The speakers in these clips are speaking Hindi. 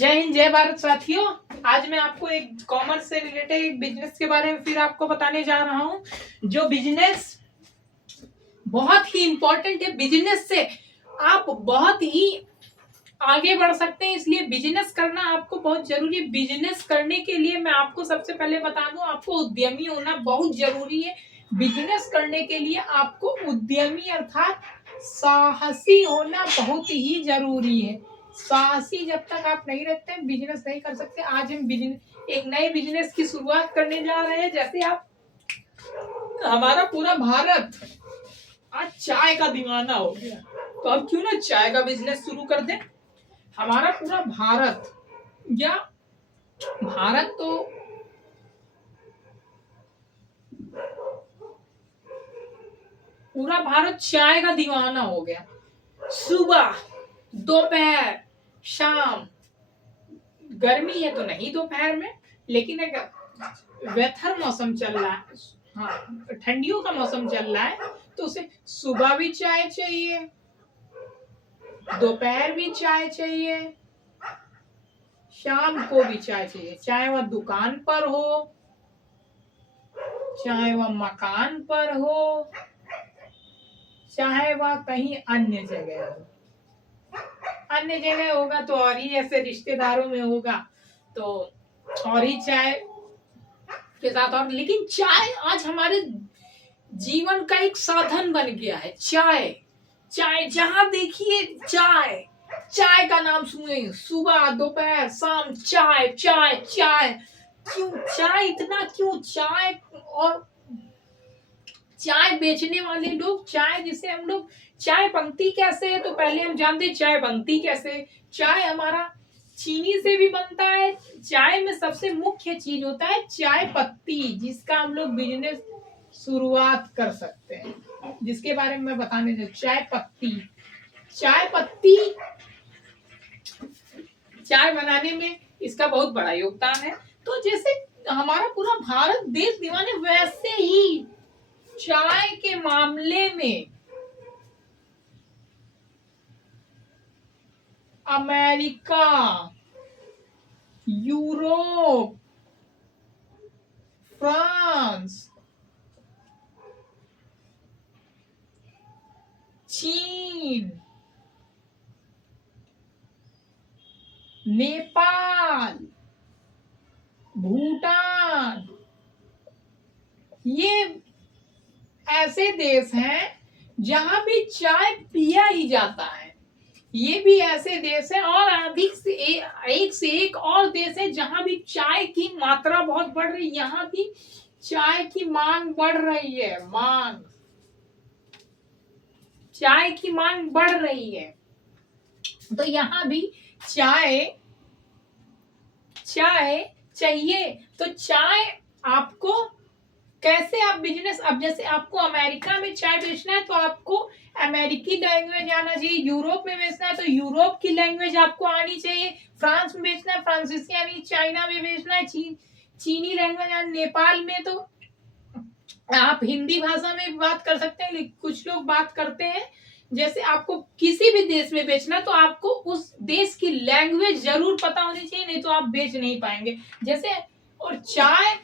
जय हिंद जय भारत साथियों। आज मैं आपको एक कॉमर्स से रिलेटेड एक बिजनेस के बारे में फिर आपको बताने जा रहा हूं। जो बिजनेस बहुत ही इंपॉर्टेंट है। बिजनेस से आप बहुत ही आगे बढ़ सकते हैं, इसलिए बिजनेस करना आपको बहुत जरूरी है। बिजनेस करने के लिए मैं आपको सबसे पहले बता दूं, आपको उद्यमी होना बहुत जरूरी है। बिजनेस करने के लिए आपको उद्यमी अर्थात साहसी होना बहुत ही जरूरी है। साहसी जब तक आप नहीं रहते हैं, बिजनेस नहीं कर सकते। आज हम एक नए बिजनेस की शुरुआत करने जा रहे हैं। जैसे आप हमारा पूरा भारत आज चाय का दीवाना हो गया, तो अब क्यों ना चाय का बिजनेस शुरू कर दें। हमारा पूरा भारत या भारत तो पूरा भारत चाय का दीवाना हो गया। सुबह, दोपहर, शाम, गर्मी है तो नहीं दोपहर में, लेकिन अगर वेथर मौसम चल रहा है, हाँ ठंडियों का मौसम चल रहा है, तो उसे सुबह भी चाय चाहिए, दोपहर भी चाय चाहिए, शाम को भी चाय चाहिए। चाहे वह दुकान पर हो, चाहे वह मकान पर हो, चाहे वह कहीं अन्य जगह हो। अन्य जगह होगा तो और ही, ऐसे रिश्तेदारों में होगा तो और ही चाय के साथ। और लेकिन चाय आज हमारे जीवन का एक साधन बन गया है। चाय चाय जहां देखिए चाय, चाय का नाम सुने, सुबह दोपहर शाम चाय चाय चाय। क्यों चाय, इतना क्यों चाय? और चाय बेचने वाले लोग, चाय जिसे हम लोग चाय बनती कैसे है, तो पहले हम जानते चाय बनती कैसे। चाय हमारा चीनी से भी बनता है। चाय में सबसे मुख्य चीज होता है चाय पत्ती, जिसका हम लोग बिजनेस शुरुआत कर सकते हैं, जिसके बारे में मैं बताने जा। चाय पत्ती, चाय पत्ती चाय बनाने में इसका बहुत बड़ा योगदान है। तो जैसे हमारा पूरा भारत देश दीवाने, वैसे ही चाय के मामले में अमेरिका, यूरोप, फ्रांस, चीन, नेपाल, भूटान, ये ऐसे देश हैं जहां भी चाय पिया ही जाता है। ये भी ऐसे देश है, और अधिक से एक से एक और देश है जहां भी चाय की मात्रा बहुत बढ़ रही है। यहाँ भी चाय की मांग बढ़ रही है। चाय की मांग बढ़ रही है, तो यहाँ भी चाय चाय चाहिए। तो चाय आपको कैसे आप बिजनेस, अब जैसे आपको अमेरिका में चाय बेचना है तो आपको अमेरिकी लैंग्वेज आना चाहिए। यूरोप में बेचना है तो यूरोप की लैंग्वेज आपको आनी चाहिए। फ्रांस में बेचना है फ्रांसीसी आनी, चाइना में बेचना है चीनी लैंग्वेज आनी, नेपाल में तो आप हिंदी भाषा में बात कर सकते हैं। कुछ लोग बात करते हैं। जैसे आपको किसी भी देश में बेचना तो आपको उस देश की लैंग्वेज जरूर पता होनी चाहिए, नहीं तो आप बेच नहीं पाएंगे। जैसे और चाय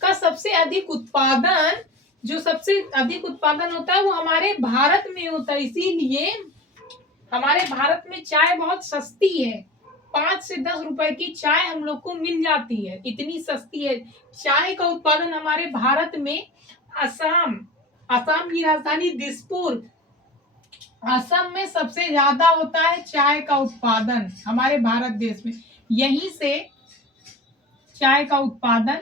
का सबसे अधिक उत्पादन, जो सबसे अधिक उत्पादन होता है वो हमारे भारत में होता है। इसीलिए हमारे भारत में चाय बहुत सस्ती है। 5 से 10 रुपए की चाय हम लोग को मिल जाती है, इतनी सस्ती है। चाय का उत्पादन हमारे भारत में असम, असम की राजधानी दिसपुर, असम में सबसे ज्यादा होता है चाय का उत्पादन हमारे भारत देश में। यहीं से चाय का उत्पादन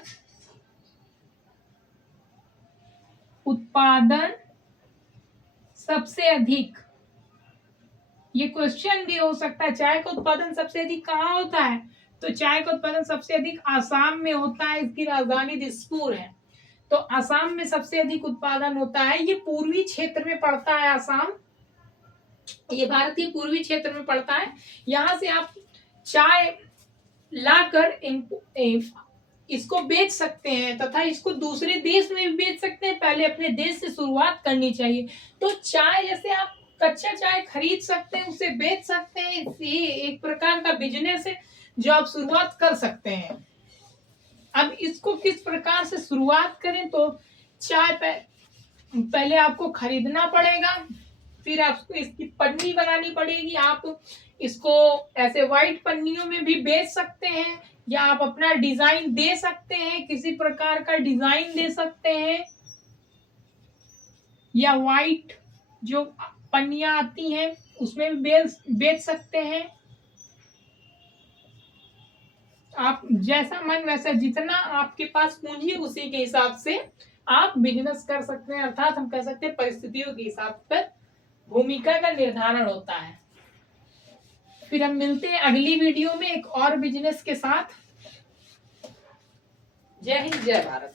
सबसे अधिक, ये क्वेश्चन भी हो सकता है, चाय का उत्पादन सबसे अधिक कहाँ होता है? तो चाय का उत्पादन सबसे अधिक आसाम में होता है। इसकी राजधानी दिसपुर है, तो आसाम में सबसे अधिक उत्पादन होता है। ये पूर्वी क्षेत्र में पड़ता है आसाम, ये भारत के पूर्वी क्षेत्र में पड़ता है। यहाँ से आप चाय लाकर इसको बेच सकते हैं तथा इसको दूसरे देश में भी बेच सकते हैं। पहले अपने देश से शुरुआत करनी चाहिए। तो चाय जैसे आप कच्चा चाय खरीद सकते हैं, उसे बेच सकते हैं। ये एक प्रकार का बिजनेस है जो आप शुरुआत कर सकते हैं। अब इसको किस प्रकार से शुरुआत करें, तो चाय पहले आपको खरीदना पड़ेगा, फिर आपको इसकी पन्नी बनानी पड़ेगी। आप इसको ऐसे व्हाइट पन्नियों में भी बेच सकते हैं, या आप अपना डिजाइन दे सकते हैं, किसी प्रकार का डिजाइन दे सकते हैं, या व्हाइट जो पन्नियां आती हैं उसमें भी बेच सकते हैं। आप जैसा मन वैसा, जितना आपके पास पूंजी है उसी के हिसाब से आप बिजनेस कर सकते हैं। अर्थात हम कह सकते हैं परिस्थितियों के हिसाब पर भूमिका का निर्धारण होता है। फिर हम मिलते हैं अगली वीडियो में एक और बिजनेस के साथ। जय हिंद, जय भारत।